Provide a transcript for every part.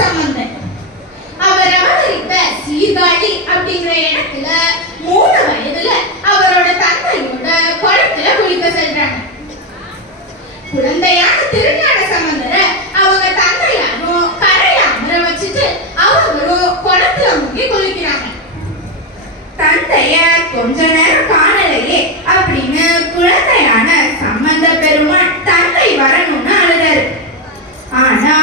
சம்பந்தன். அவர் அவதரித்த சீர்காழி அப்படிங்கிற இடத்துல 3 வயதுல அவரோட தந்தையோட குளத்துல குளிக்க செல்றாங்க. குழந்தையான திருஞான சம்பந்தரை அவங்க தந்தையாரும் கரையில அமர வச்சுட்டு அவங்களும் குளத்துல முங்கி குளிக்கிறாங்க. தந்தைய கொஞ்ச நேரம் காணலையே அப்படின்னு குழந்தையான சம்பந்த பெருமான் தந்தை வரணும்னு அழுதாரு. ஆனா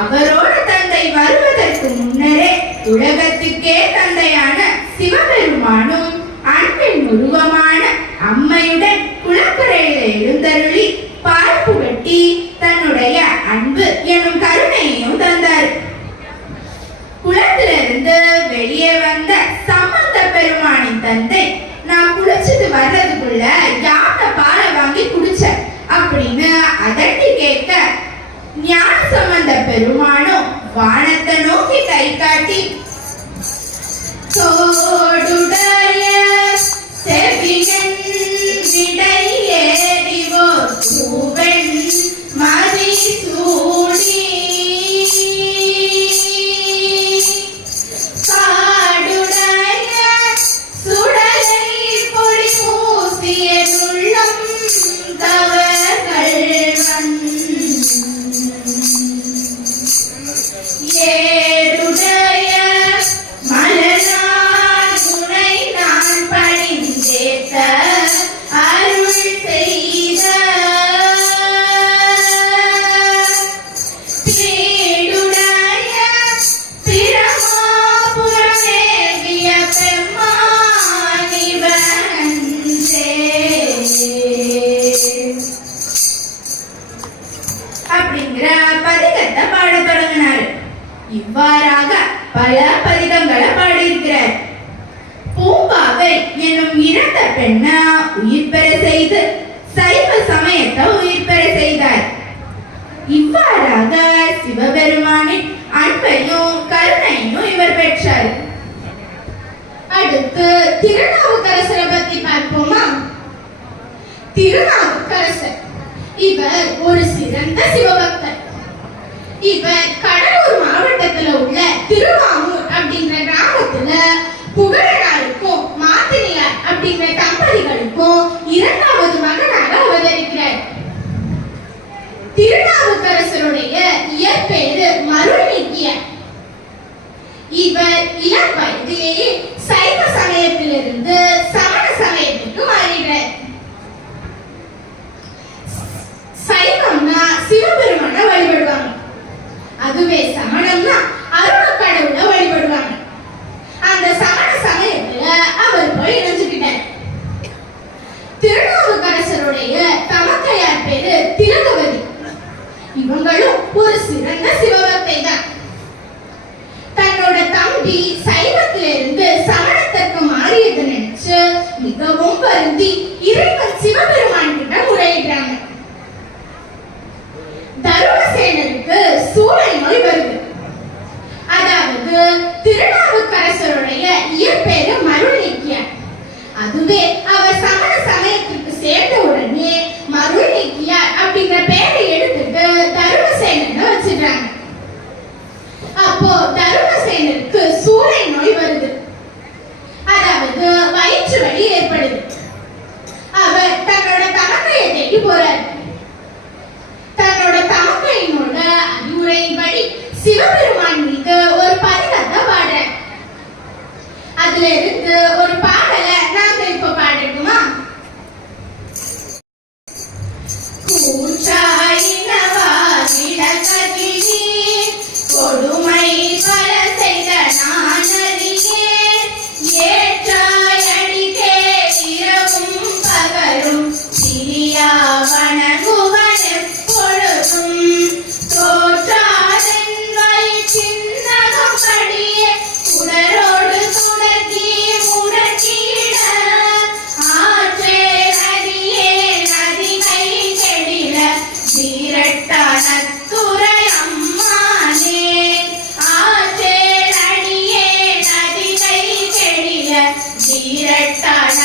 அவரோட தந்தை வருவதற்கு முன்னரே உலகத்துக்கே தந்தையான சிவபெருமானும் அன்பின் உருவமான அம்மையுடன் குளக்கரையில எழுந்தருளி பால் புகட்டி தன்னுடைய அன்பு எனும் கருணையையும் தந்தார். குளத்திலிருந்து வெளியே வந்த சம்பந்த பெருமானின் தந்தை, நான் குளிச்சுட்டு வர்றதுக்குள்ள யானை பாலை வாங்கி குடிச்ச அப்படின்னு அதட்டி கேட்க, ஞான சம்பந்த பெருமானும் வானத்தை நோக்கி கை காட்டி, தோடுடைய செவியன் விடை ஏறிவோ பூவெண் மதி சூடி காடுடைய சுடலை பொடி பூசிய உள்ளம் தவகள்வன் ஏடுடைய மலரால் உனை நான் பணிந்தேத்த அருள் செய்த பேடுடைய பிரமாபுரமேவிய பெம்மானிவனே அப்படிங்கிற பதிகத்தை பாடத் தொடங்கினார். இவ்வாறாக பல பதிகங்களை பாடியிருக்கிறார். பூம்பாவை என்னும் இறந்த பெண்ணை உயிர் பெற செய்து சைவ சமயத்தை உயிர் பெற செய்தார். இவ்வாறாக சிவபெருமானின் அன்பையும் கருணையும் இவர் பெற்றார். அடுத்து திருநாவுக்கரசரை பத்தி பார்ப்போமா? திருநாவுக்கரசர் இவர் ஒரு சிறந்த சிவபக்தர். இவர் கடலூர் மாவட்டத்துல உள்ள திருவாமூர் அப்படிங்கிற கிராமத்துல புகழனாருக்கும் மாத்தினியார் அப்படிங்கிற தம்பதிகளுக்கும் 2வது மகனாக அவதரிக்கிறார். திருநாவுக்கரசருடைய இயற்பெயரு மருள்நீக்கியார். இவர் இளம் வயதிலேயே சைவ சமயத்திலிருந்து சமண சமயத்துக்கு மாறினார். சைவம்னா சிவபெருமான வழிபடுவாங்க, அதுவே சமணம்னா அருண கடவுளை வழிபடுவாங்க. அந்த சமண சமயத்துல அவர் போய் இணைஞ்சுக்கிட்டார். திருநாவுக்கரசருடைய தமக்கையார் பேரு திலகவதி. இவங்களும் ஒரு சிறந்த சிவபக்தை தான். தன்னோட தம்பி சைவத்திலிருந்து சமணத்திற்கு மாறியது நினைச்சு மிகவும் வருந்தி இறைவன் சிவபெருமான் கிட்ட முறையிடுறாங்க. தருமசேனருக்கு சூளை நோய் வருது. அதாவது திருநாவுக்கரசருடைய இயற்பெயரு மருள்நீக்கியார். அதுவே அவர் சமண சமயத்திற்கு சேர்ந்த உடனே மருள்நீக்கியார் அப்படிங்கிற பெயரை எடுத்துட்டு தருமசேனன்னு வச்சிடுறாங்க. அப்போ தருமசேனருக்கு சூளை நோய் வருது. அதாவது வயிற்று வலி ஏற்படுது. அவர் தன்னோட தமக்கையை தேடி போறார். தன்னோட தமக்கையினோட அறிவுரையின்படி சிவபெருமான் மீது ஒரு பதிகத்தை பாடுறார். அதுல இருந்து ஒரு பாடலை நாங்க இப்ப பாடட்டுமா? கொடுமை பல செய்த நானறியே ஏற்றாய் அடிக்கே இரவும் பகலும் சிறியா வணங்குவன் எப்பொழுதும் தோற்றாதன் வயிற்றின்னகம் படியே உடலோடு துடக்கி முடக்கிட ஆற்றே நதியே நதிகை கெடில வீரட்டான துறை அம்மானே ஆற்றே நடியே நதிகை கெடில வீரட்டான